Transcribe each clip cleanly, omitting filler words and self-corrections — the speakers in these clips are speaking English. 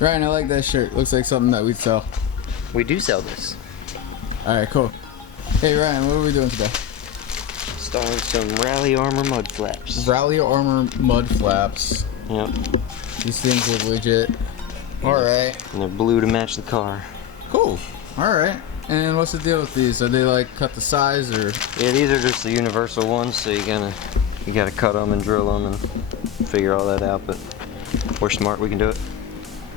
Ryan, I like that shirt. Looks like something that we'd sell. We do sell this. Alright, cool. Hey Ryan, what are we doing today? Installing some Rally Armor mud flaps. Rally Armor mud flaps. Yep. These things look legit. Alright. And they're blue to match the car. Cool. Alright. And what's the deal with these? Are they like cut the size or? Yeah, these are just the universal ones, so you gotta cut them and drill them and figure all that out, but we're smart, we can do it.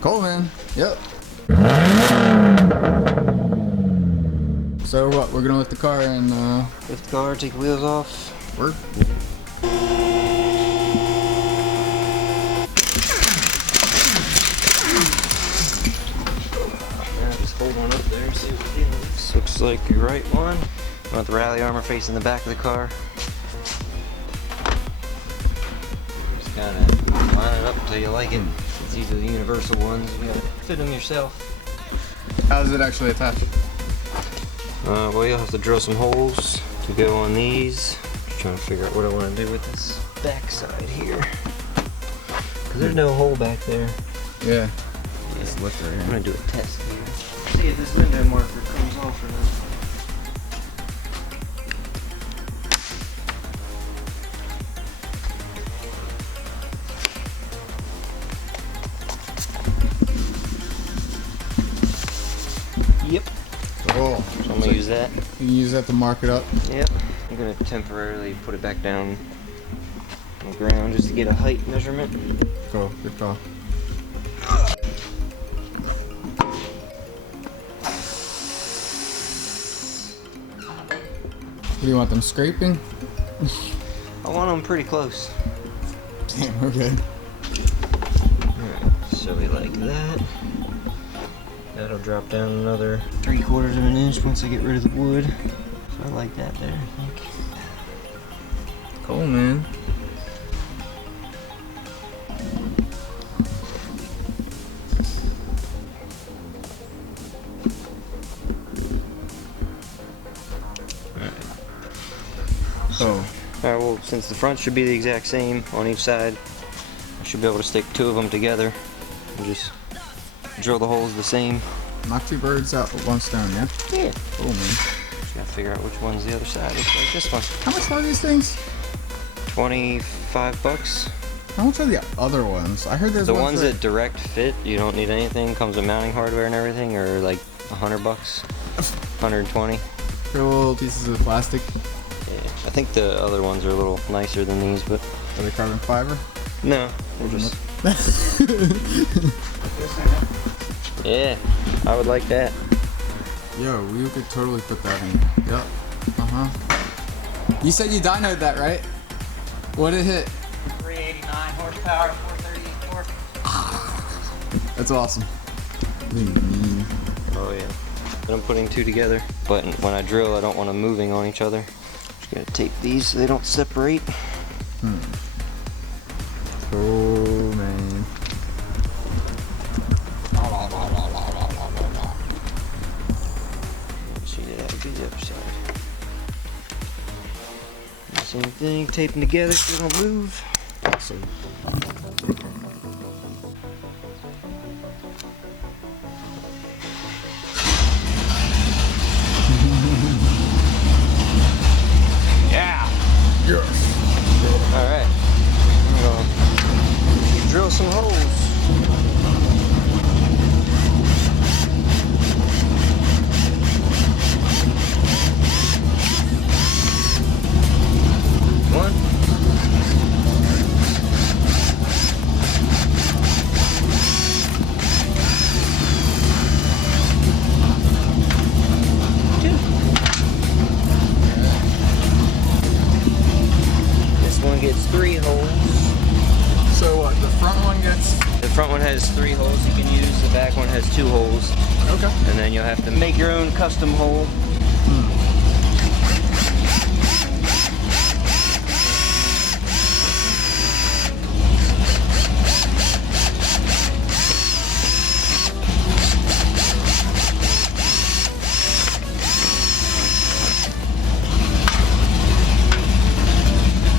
Cool, man. Yep. So what? We're gonna lift the car and Lift the car, take the wheels off. work. Just hold one up there, see what the deal is. This looks like the right one. You want the Rally Armor facing the back of the car. Just kind of line it up until you like it. Since these are the universal ones, you gotta fit them yourself. How does it actually attach? Well, you'll have to drill some holes to go on these. Just trying to figure out what I want to do with this back side here. Because there's no hole back there. Yeah. Just lift right I'm here. going to do a test here. See if this window marker comes off or not. Yep. Cool. So I'm going to use that. You can use that to mark it up. Yep. I'm going to temporarily put it back down on the ground just to get a height measurement. Cool. Good call. What do you want them scraping? I want them pretty close. Damn, we're good. Alright, so we like that. That'll drop down another 3/4 of an inch once I get rid of the wood. So I like that there, I think. Cool, man. Oh. Alright, well, since the front should be the exact same on each side, I should be able to stick two of them together and just drill the holes the same. Knock two birds out with one stone, yeah? Yeah. Cool, man. Just gotta figure out which one's the other side. Looks like this one. How much are these things? 25 bucks. How much are the other ones? I heard there's The ones that direct fit, you don't need anything, comes with mounting hardware and everything, are like 100 bucks, 120. for little pieces of plastic. Yeah, I think the other ones are a little nicer than these, but Are they carbon fiber? no, they're just. Yeah, I would like that. Yo, we could totally put that in. Yep. Uh-huh. You said you dynoed that, right? What did it hit? 389 horsepower, 438 torque. That's awesome. Oh yeah. But I'm putting two together, but when I drill, I don't want them moving on each other. Just gotta tape these so they don't separate. Cool, man. See, that would be the other side. Same thing, tape them together so they don't move. So, Yeah! yes. Alright. I'm gonna drill some holes. One. Two. This one gets 3 holes. So what? The front one gets. The front one has 3 holes you can use, the back one has 2 holes. Okay. And then you'll have to make your own custom hole.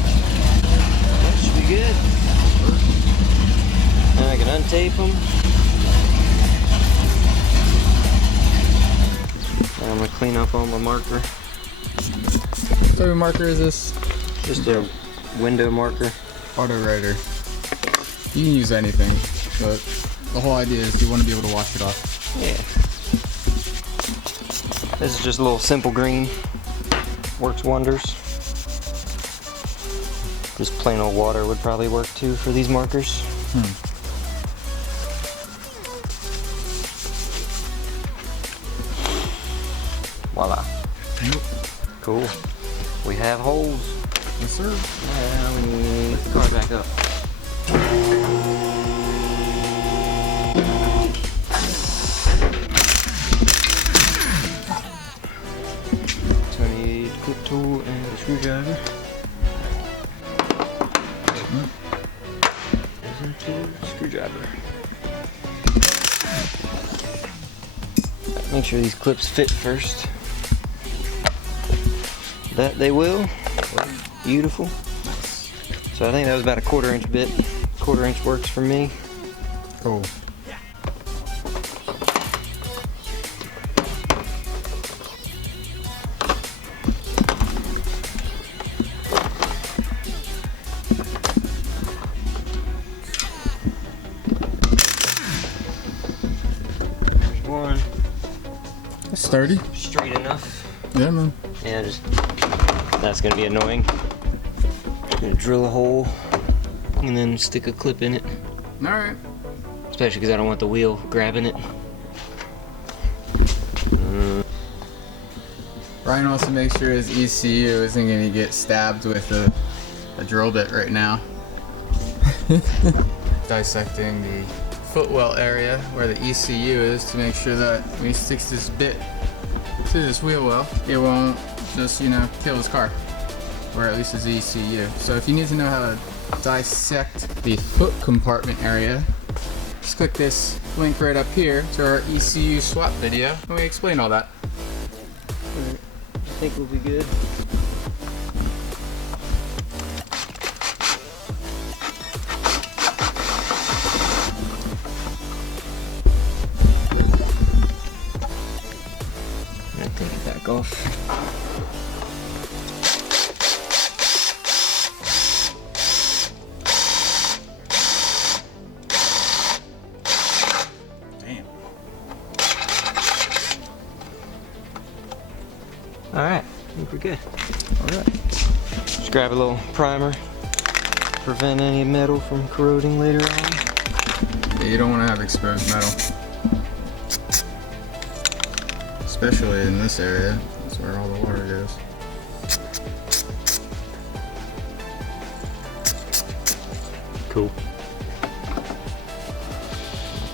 That should be good. Now I can untape them. And I'm gonna clean up on my marker. What type of marker is this? Just a window marker. Auto writer. You can use anything, but the whole idea is you want to be able to wash it off. Yeah. This is just a little simple green. Works wonders. Just plain old water would probably work too for these markers. Voila. Nope. Cool. We have holes. Yes, sir. Now we need the car back up. So I need a clip tool and a screwdriver. There's into screwdriver. Make sure these clips fit first. That they will. Beautiful. So I think that was about a 1/4 inch bit. 1/4 inch works for me. Cool. There's one. That's sturdy. Straight enough. Yeah, man. Yeah, just that's gonna be annoying. Just gonna drill a hole and then stick a clip in it. All right. Especially because I don't want the wheel grabbing it. Ryan wants to make sure his ECU isn't going to get stabbed with a drill bit right now. Dissecting the footwell area where the ECU is to make sure that when he sticks this bit to this wheel well, it won't just, you know, kill his car. Or at least his ECU. So if you need to know how to dissect the foot compartment area, just click this link right up here to our ECU swap video and we explain all that. I think we'll be good. I'm gonna take it back off. Alright, I think we're good. Alright. Just grab a little primer, prevent any metal from corroding later on. Yeah, you don't want to have exposed metal. Especially in this area. That's where all the water goes. Cool.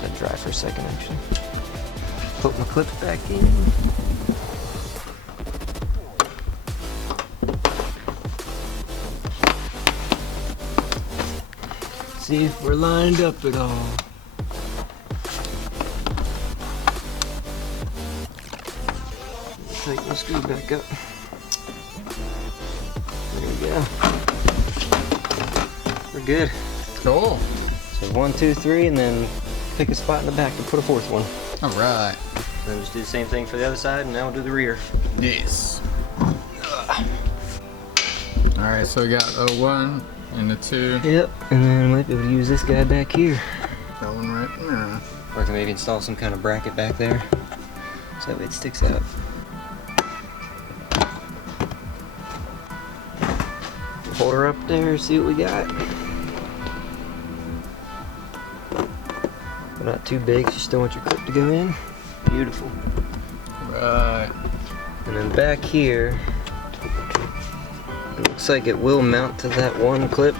Let that dry for a second actually. Put my clips back in. See if we're lined up at all. Tighten the screw back up. There we go. We're good. Cool. So 1, 2, 3, and then pick a spot in the back to put a 4th one. Alright. Then just do the same thing for the other side, and now we'll do the rear. Yes. Alright, so we got a 1 and a 2. Yep, and then I might be able to use this guy back here. That one right there. Or I can maybe install some kind of bracket back there, so that way it sticks out. Hold her up there, see what we got. But not too big, you still want your clip to go in. Beautiful. Right. And then back here, it looks like it will mount to that one clip.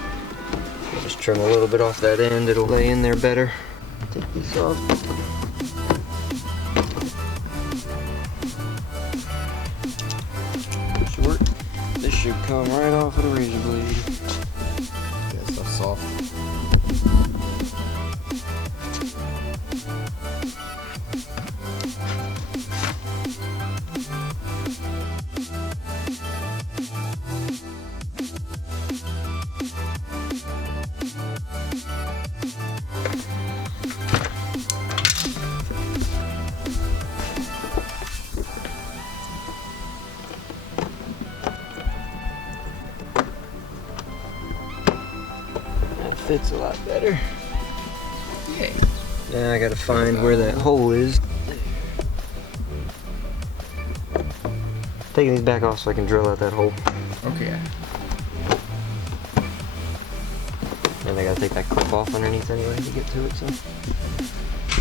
I'll just trim a little bit off that end, it'll lay in there better. Take this off. Short. This should come right off of the razor blade. Yeah, stuff's soft. fits a lot better. Yeah. Now I gotta find where that hole is. Taking these back off so I can drill out that hole. Okay. And I gotta take that clip off underneath anyway to get to it, so.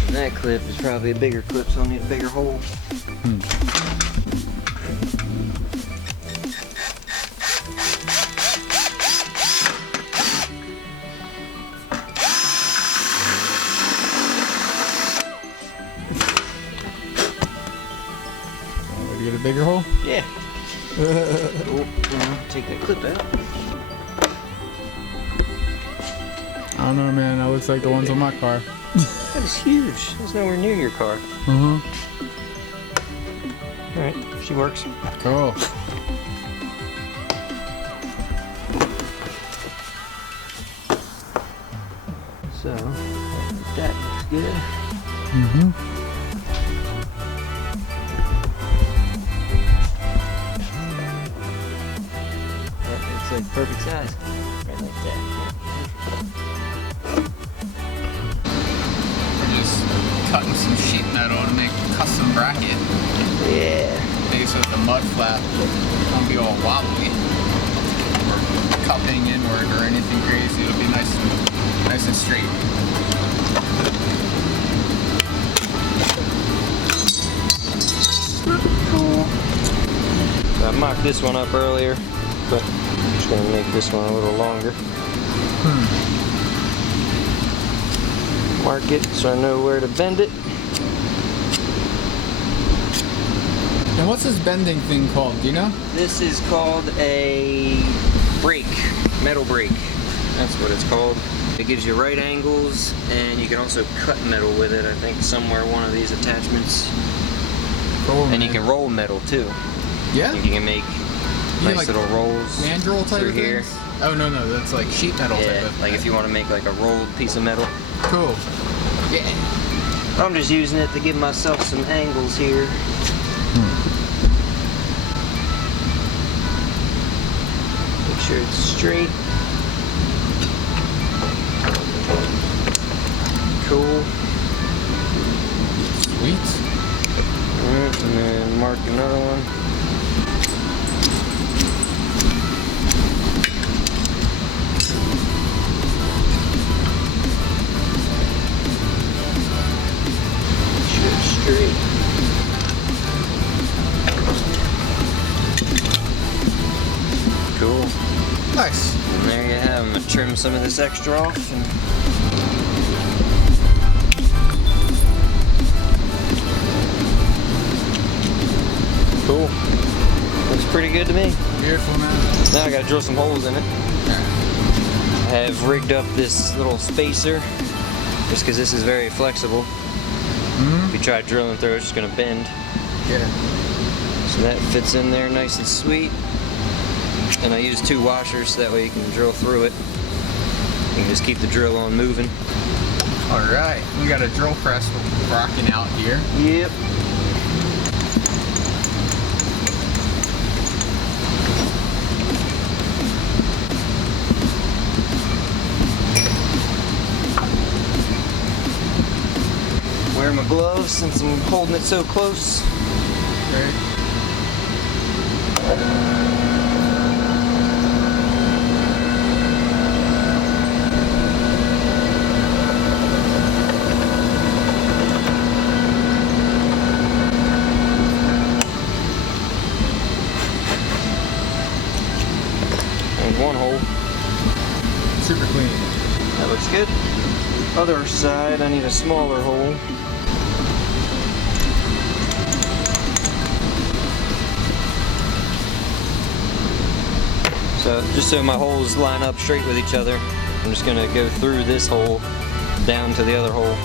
And that clip is probably a bigger clip, so I'll need a bigger hole. To get a bigger hole? Yeah. Oh, take that clip out. I don't know, man. That looks like the ones on my car. That is huge. That's nowhere near your car. Alright, she works. Cool. So, that looks good. That looks like perfect size. Right like that. We're just cutting some sheet metal to make a custom bracket. Yeah. Maybe so that the mud flap won't be all wobbly or cupping inward or anything crazy. It'll be nice and straight. Cool. So I mocked this one up earlier, but I'm just gonna make this one a little longer. Mark it so I know where to bend it. And what's this bending thing called? Do you know? This is called a brake, metal brake. That's what it's called. It gives you right angles, and you can also cut metal with it. I think somewhere one of these attachments. Cool, and you can roll metal too. Yeah? You can make nice like little rolls mandrel type through of here. things? Oh no, that's like sheet metal type Yeah, of. like if you want to make like a rolled piece of metal. Cool. Yeah. I'm just using it to give myself some angles here. Make sure it's straight. Cool. Sweet. Alright, and then mark another one. Make sure it's straight. Cool. Nice. And there you have them. I'm gonna trim some of this extra off. And cool. Looks pretty good to me. Beautiful, man. Now I gotta drill some holes in it. I have rigged up this little spacer just because this is very flexible. If you try drilling through it, it's just gonna bend. Yeah. So that fits in there nice and sweet. And I use 2 washers so that way you can drill through it. You can just keep the drill on moving. Alright, we got a drill press rocking out here. Yep. Wear my gloves since I'm holding it so close. Right. And one hole. Super clean. That looks good. Other side, I need a smaller hole. So just so my holes line up straight with each other, I'm just gonna go through this hole down to the other hole.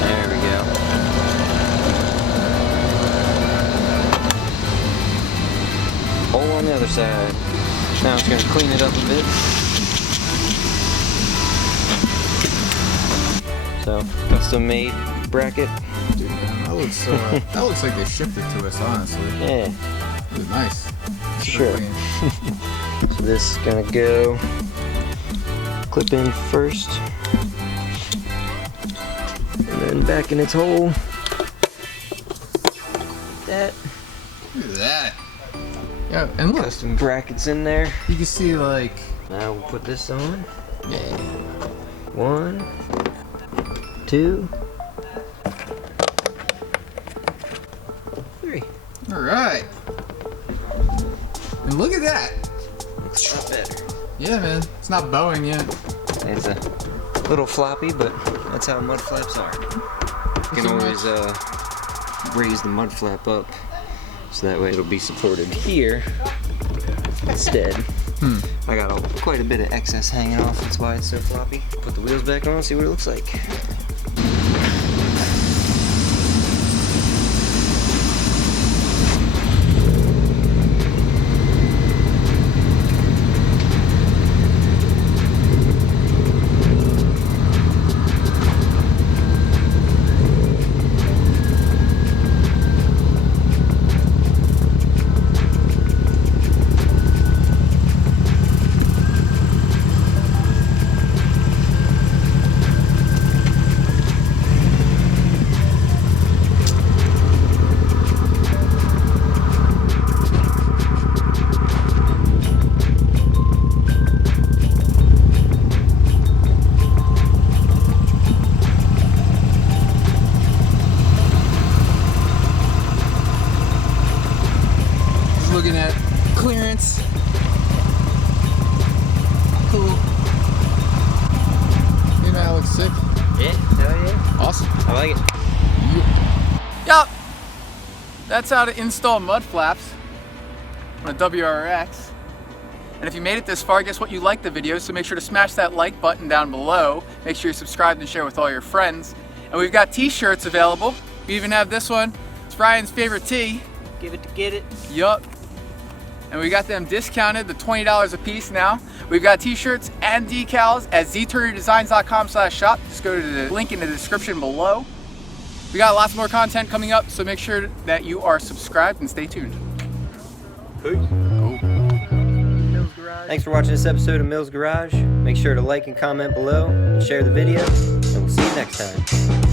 There we go. Hole on the other side. Now I'm just gonna clean it up a bit. So, custom made bracket. Dude, man, that looks like they shipped it to us, honestly. Yeah. It was nice. Sure. So this is gonna go clip in first, and then back in its hole. Like that. Look at that. Yeah, and look. Custom brackets in there. You can see like. Now we'll put this on. Yeah. 1, 2, 3. All right. And look at that. Looks a lot better. Yeah, man. It's not bowing yet. It's a little floppy, but that's how mud flaps are. You can always raise the mud flap up so that way it'll be supported here instead. I got quite a bit of excess hanging off, that's why it's so floppy. Put the wheels back on, see what it looks like. Looking at clearance. Cool. You know, that looks sick. Yeah, hell yeah. Awesome. I like it. Yup. That's how to install mud flaps on a WRX. And if you made it this far, guess what? You liked the video, so make sure to smash that like button down below. Make sure you're subscribed and share with all your friends. And we've got t-shirts available. We even have this one. It's Ryan's favorite tee. Give it to get it. Yup. And we got them discounted to $20 a piece now. We've got t-shirts and decals at zturrierdesigns.com/shop. Just go to the link in the description below. We got lots more content coming up, so make sure that you are subscribed and stay tuned. Thanks for watching this episode of Mills Garage. Make sure to like and comment below and share the video, and we'll see you next time.